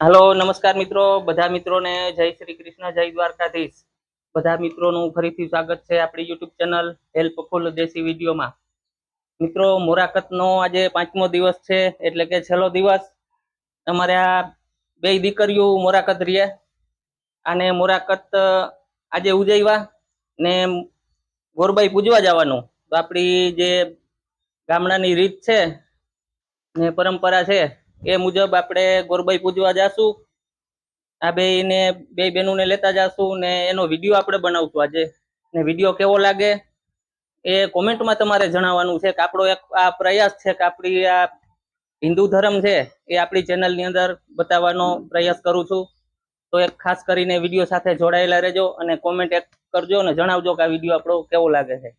હાલો, નમસ્કાર મિત્રો. બધા મિત્રોને જય શ્રી કૃષ્ણ, જય દ્વારકાધીશ. બધા મિત્રોનું ફરીથી સ્વાગત છે આપણી યુટ્યુબ ચેનલ હેલ્પફુલ દેશી વિડીયોમાં. મિત્રો મોરાકતનો આજે પાંચમો દિવસ છે, એટલે કે છેલ્લો દિવસ. અમારે આ બે દીકરીઓ મોરાકત રીએ અને મોરાકત આજે ઉજવ્યા ને ગોરબાઈ પૂજવા જવાનું. તો આપણી જે ગામડાની રીત છે ને પરંપરા છે એ મુજબ આપણે ગોરબાઈ પૂજવા જાશું. આ બે ને બે બહેનોને લેતા જાશું ને એનો વીડિયો આપણે બનાવશું આજે. ને વીડિયો કેવો લાગે એ કોમેન્ટમાં તમારે જણાવવાનું છે કે આપણો એક આ પ્રયાસ છે કે આપણી આ હિન્દુ ધર્મ છે એ આપણી ચેનલની અંદર બતાવવાનો પ્રયાસ કરું છું. તો એક ખાસ કરીને વીડિયો સાથે જોડાયેલા રહેજો અને કોમેન્ટ એક કરજો અને જણાવજો કે આ વીડિયો આપણો કેવો લાગે છે.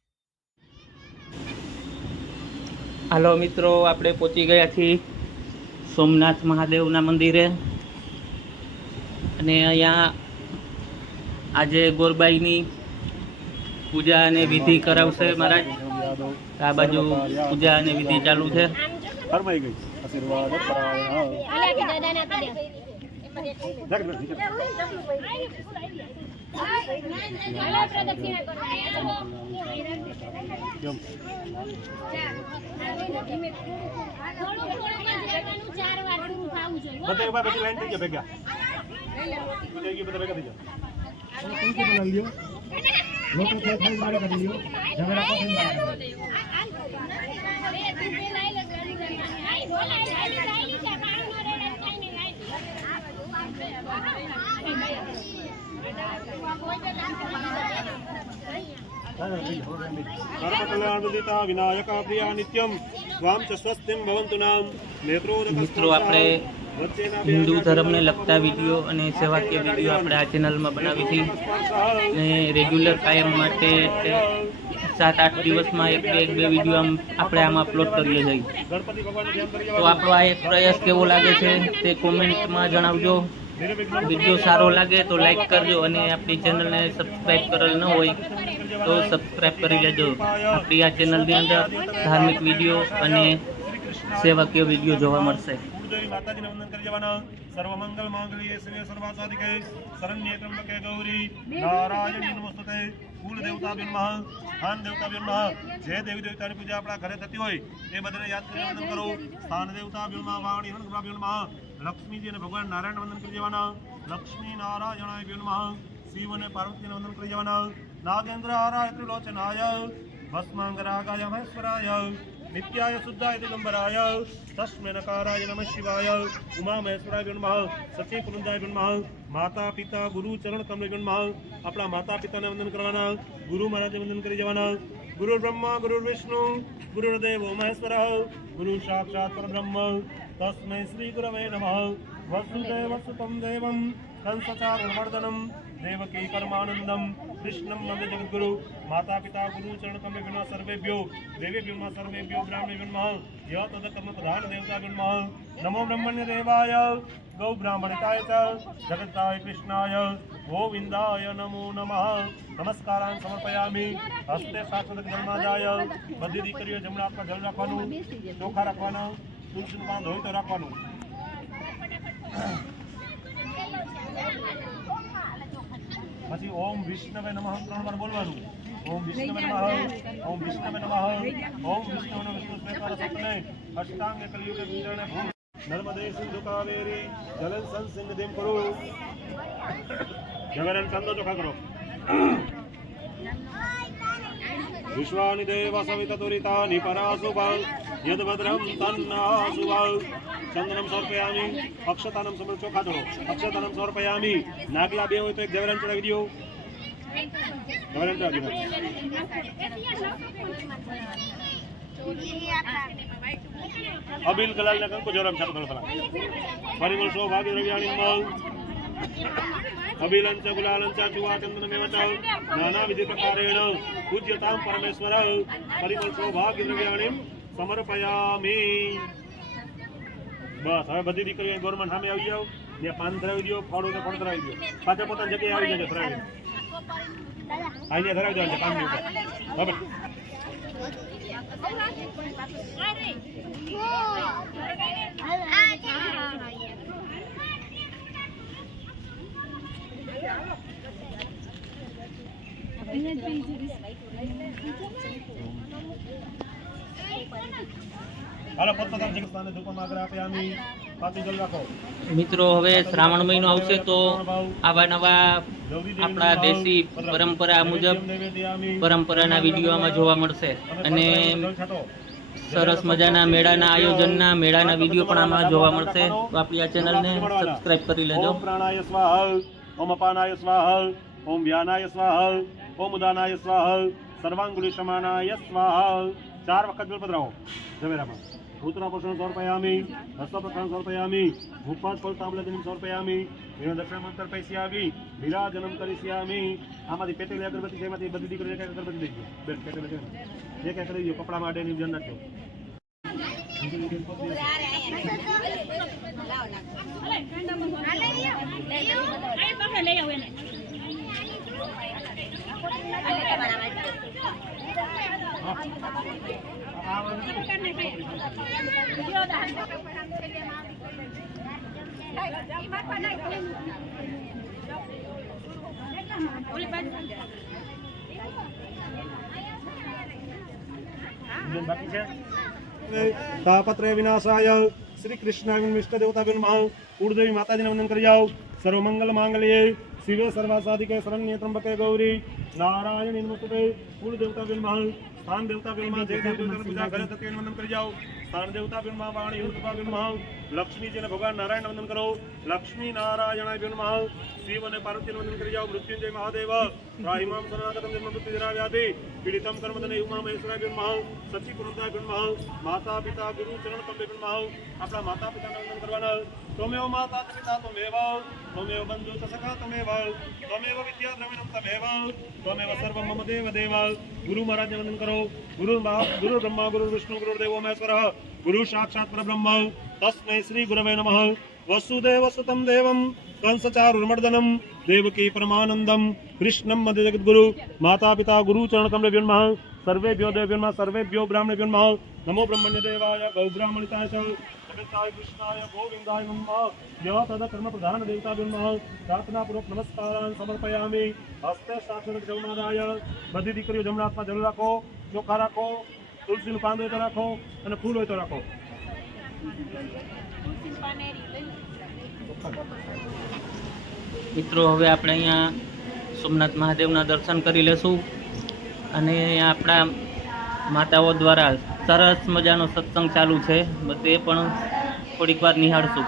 હાલો મિત્રો, આપણે પહોંચી ગયા છીએ. સોમનાથ મહાદેવના મંદિરે. અને અહીંયા આજે ગોરબાઈની પૂજા અને વિધિ કરાવશે મહારાજ. આ બાજુ પૂજા અને વિધિ ચાલુ છે. ફરમાઈ બધા ઊભા પછી લાઈન થઈ ગયા ભેગા થઈ ગયું બધા ભેગા થઈ ગયા સર્વકલ્યાણવિદિતા વિનાયકા પ્રિયા નિત્યમ સ્વામ સ્વસ્તિમ ભવંતુ નામ મિત્રો આપણે હિન્દુ ધર્મને લગતા વીડિયો અને સેવાકીય વીડિયો આપણે આ ચેનલમાં બનાવી હતી. અને રેગ્યુલર કાયમ માટે સાત આઠ દિવસમાં એક બે એક બે વીડિયો આમ આપણે આમાં અપલોડ કરીએ છીએ તો આપણો આ એક પ્રયાસ કેવો લાગે છે તે કોમેન્ટમાં જણાવજો. વીડિયો સારો લાગે તો લાઈક કરજો અને આપણી ચેનલને સબસ્ક્રાઈબ કરેલ ન હોય તો સબસ્ક્રાઈબ કરી લેજો. આપણી આ ચેનલની અંદર ધાર્મિક વીડિયો અને સેવાકીય વીડિયો જોવા મળશે. કુળદેવી માતાજીને વંદન કરી જવાના. સર્વ મંગલ માંગલ્યે શિવે સર્વાસાધિકે, શરણ્યે ત્રંબકે ગૌરી. નારાયણી નમસ્તુતે, કુલ દેવતા નમઃ, સ્થાન દેવતા નમઃ. જે દેવી દેવતાની પૂજા આપણા ઘરે થતી હોય, એ બધાને યાદ કરી વંદન કરો. સ્થાન દેવતા નમઃ, વાણી હરણ નમઃ. લક્ષ્મીજી અને ભગવાન નારાયણ વંદન કરી જવાના. લક્ષ્મી નારાયણાય નમઃ. શિવ અને પાર્વતીને વંદન કરી જવાના. નાગેન્દ્ર આરાય ત્રિલોચનાય. ભસ્માંગરાગાય મહેશ્વરાય. નિત્યાય શુદ્ધાય દિગંબરાય તસ્મે નકારાય નમઃ શિવાય ઉમા મહેશ્વરાય નમઃ સતી પુનંદાય નમઃ માતા પિતા ગુરુ ચરણ કમલ નમઃ આપણા માતા પિતાને વંદન કરવાના ગુરુ મહારાજને વંદન કરી જવાના ગુરુ બ્રહ્મા ગુરુ વિષ્ણુ ગુરુદેવો મહેશ્વર ગુરુ સાક્ષાત પરબ્રહ્મ તસ્મૈ શ્રી ગુરવે નમઃ વસુદેવ સુતમ દેવમ કંસચારુર્મર્દનમ દેવકી પરમાનંદમ કૃષ્ણમ વંદે જગદગુરુ માતા પિતા ગુરુ ચરણ કમે વિના સર્વેભ્યો દેવેભ્યો નમઃ સર્વેભ્યો બ્રાહ્મણ નમઃ ય તદ કર્મ પ્રધાન દેવતા નમઃ નમો બ્રહ્મણ્ય દેવાય ગૌ બ્રાહ્મણિતાય ચ જગતાય કૃષ્ણાય ગોવિંદાય નમો નમઃ નમસ્કારાન સમર્પયામિ હસ્તે સાક્ષાત જન્માદાય બધી દીકરીઓ જમણા જળ રાખવાનું ચોખા રાખવાના તુલસીનું પાન ધોઈ તો રાખવાનું પછી ઓમ વિષ્ણવે નમઃ ત્રણ વાર બોલવાનું. ઓમ વિષ્ણવે નમઃ ઓમ વિષ્ણવે નમઃ ઓમ વિષ્ણવે નમઃ વિષ્ણુ શ્વેતાર સપને અષ્ટાંગ કલિયુગે ગુંજરણે ભૂ નર્મદે સિંધુ કાવેરી જલન સંસિંધ દેમ કરો. જગરન ચંદો ચોખા કરો. વિશ્વાની દેવ સવિત તુરિતાનિ પરાસુભા યદભદ્રમ તન્નાસુભા ચંદનમ સમર્પયામિ, અક્ષતાનમ સમર ચોખા ચડો અક્ષતાનમ સમર્પયામિ. નાગલા બે હોય તો એક જવરણ ચડાવી દો. જવરણ ચડાવી દો. અબિલ કલાલ ને કંકુ જોરમ છાપ કરો પરિમલ સો ભાગી દ્રવ્યાણી મલ. અભિલંચ ગુલાલંચ, ચુવા, ચંદન મેવચ નાના વિધિ પ્રકારેણ, પૂજ્યતામ પરમેશ્વર. પરિમળ સૌભાગ્ય દ્રવ્યાણી સમર્પયામી. બસ, હવે બધી દીકરીઓ ગવર્મેન્ટ સામે આવી જાઓ. જે પાન ધરાવી દો, ફળોને પણ ધરાવી દો. પાછા પોતાની જગ્યાએ આવી જજો, ધરાવી અહીંયા ધરાવી દો છે પાનની ઉપર. હવે Thank you. મિત્રો હવે શ્રાવણ મહિનો આવશે તો આવા નવા આપણા દેશી પરંપરા મુજબ પરંપરાના વિડીયોમાં જોવા મળશે. અને સરસ મજાના મેળાના આયોજનના મેળાના વીડિયો પણ આમાં જોવા મળશે. તો આપણી આ ચેનલને સબસ્ક્રાઇબ કરી લેજો. ઓમ પ્રાણાય સ્વાહા ઓમ અપાનાય સ્વાહા ઓમ વ્યાનાય સ્વાહ ઓમ ઉદાનાય સ્વાહા સર્વાંગુલી સમાનાય સ્વાહા ચાર વખત બિલપત રહો. ઝવેરામાં રુદ્રાપોષણ સમર્પયામિ હસ્તપ્રક્ષણ સમર્પયામિ મુખપાત ફળ સો સમર્પયામિ વિનો દક્ષિણ મંત્ર પૈસ્યામિ વિરાજનમ કરીશ્યામિ આમાંથી પેટેલી અગરબત્તી છે, એમાંથી બધી દીકરી એક અગરબત્તી લઈ ગયો. બેન, પેટેલી ને. એક એક કરી દો કપડા ધ્યાન રાખજો બીજું બાકી છે તાપત્રય વિનાશાય શ્રી કૃષ્ણ વિષ્ટ દેવતા બિન મહા કુળદેવી માતાજીને વંદન કરી જાઓ સર્વ મંગલ માંગલ્યે. શિવે સર્વાસાધિકે શરણ્ય ત્રંબકે ગૌરી નારાયણ નમસ્તે કુલ દેવતા બિન મહા સ્થાન દેવતા બિન મહા જય દેવ દેવતા પૂજા ઘરે થતી વંદન કરી જાઓ સ્થાન દેવતા બિન મહા વાણી બિન મહા લક્ષ્મીજીને ભગવાન નારાયણ વંદન કરો લક્ષ્મી નારાયણ બિન મહા શિવ અને પાર્વતીને વંદન કરી જાઓ મૃત્યુંજય મહાદેવ રાહિમામ શરણાગતમ જન્મ મૃત્યુ જરા વ્યાધિ પીડિતમ કર્મદને યુમા મહેશ્વરાય બિન મહા સચી પુરુષાય બિન મહા માતા પિતા ગુરુ ચરણ કમલે બિન મહા આપણા માતા પિતાને વંદન કરવાના તમેવ માતા પિતા તમેવ તમેવ બંધુ સખા તમેવ ત્વમેવ વિદ્યા દ્રવિણમ તમેવ તમેવ સર્વ મમ દેવ દેવ ગુરુ મહારાજને વંદન કરો, ગુરુ ગુરુ બ્રહ્મા, ગુરુ વિષ્ણુ, ગુરુ દેવો મહેશ્વર, ગુરુ સાક્ષાત પરબ્રહ્મ તસ્મૈ શ્રી ગુરવે નમઃ વસુદેવ સુતમ દેવમ મધ્ય જગદ્ગુરુ માતા પિતા ગુરુ ચરણ કમલે નમઃ સર્વેભ્યો દેવ્યો નમઃ સર્વેભ્યો બ્રાહ્મણેભ્યો નમઃ નમો બ્રહ્મણ્ય દેવાય ગૌ બ્રાહ્મણિતાય ચ જગતાય કૃષ્ણાય ગોવિંદાય નમઃ ય તદ કર્મ પ્રધાન દેવતાભ્યો નમઃ પ્રાર્થના પૂર્વક નમસ્કારાન સમર્પયામિ હસ્તે સાક્ષર જવનાદાય બધી દીકરીઓ જમણા હાથમાં જલ રાખો ચોખા રાખો તુલસીનું પાંદ હોય તો રાખો અને ફૂલ હોય તો રાખો મિત્રો, હવે આપણે અહીંયા સોમનાથ મહાદેવના દર્શન કરી લેશું અને આપણા માતાઓ દ્વારા સરસ મજાનો સત્સંગ ચાલુ છે. બધે પણ થોડીક વાર નિહાળશું.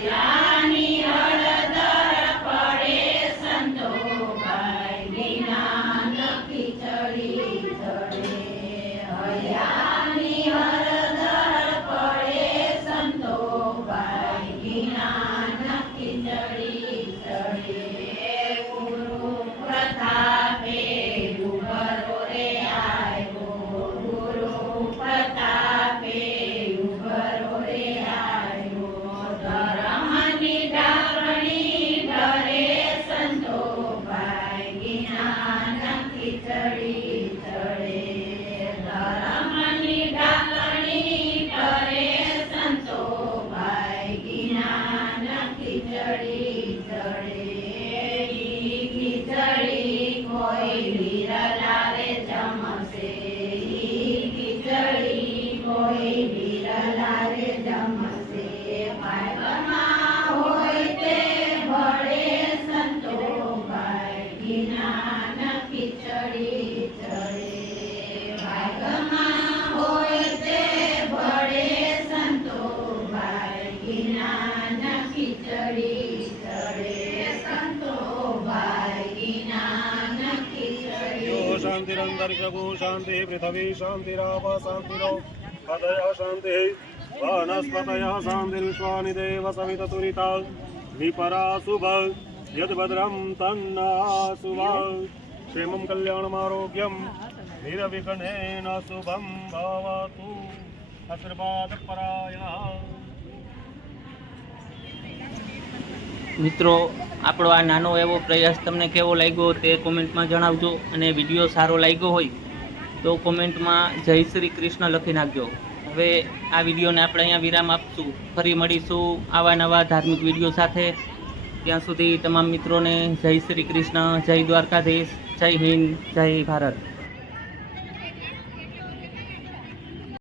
ધર્મ शान्तिरन्तरिक्षभू शान्तिः पृथिवी शान्तिराप शान्तिरौ पदयः शान्तिः वनस्पतयः शान्तिर्विश्वानि देवसविततुरिता निपरा शुभ યદ્ભદ્રમ તન્ના શુભ ક્ષેમં કલ્યાણમારોગ્યમ નિરવિઘ્નેન શુભમ ભવતુ આશીર્વાદ પરાયણ મિત્રો, આપણો આ નાનો એવો પ્રયાસ તમને કેવો લાગ્યો તે કોમેન્ટમાં જણાવજો અને વીડિયો સારો લાગ્યો હોય તો કોમેન્ટમાં જય શ્રી કૃષ્ણ લખી નાખજો. હવે આ વિડીયોને આપણે અહીંયા વિરામ આપશું. ફરી મળીશું આવા નવા ધાર્મિક વીડિયો સાથે. ત્યાં સુધી તમામ મિત્રોને જય શ્રી કૃષ્ણ જય દ્વારકાધીશ જય હિન્દ જય ભારત.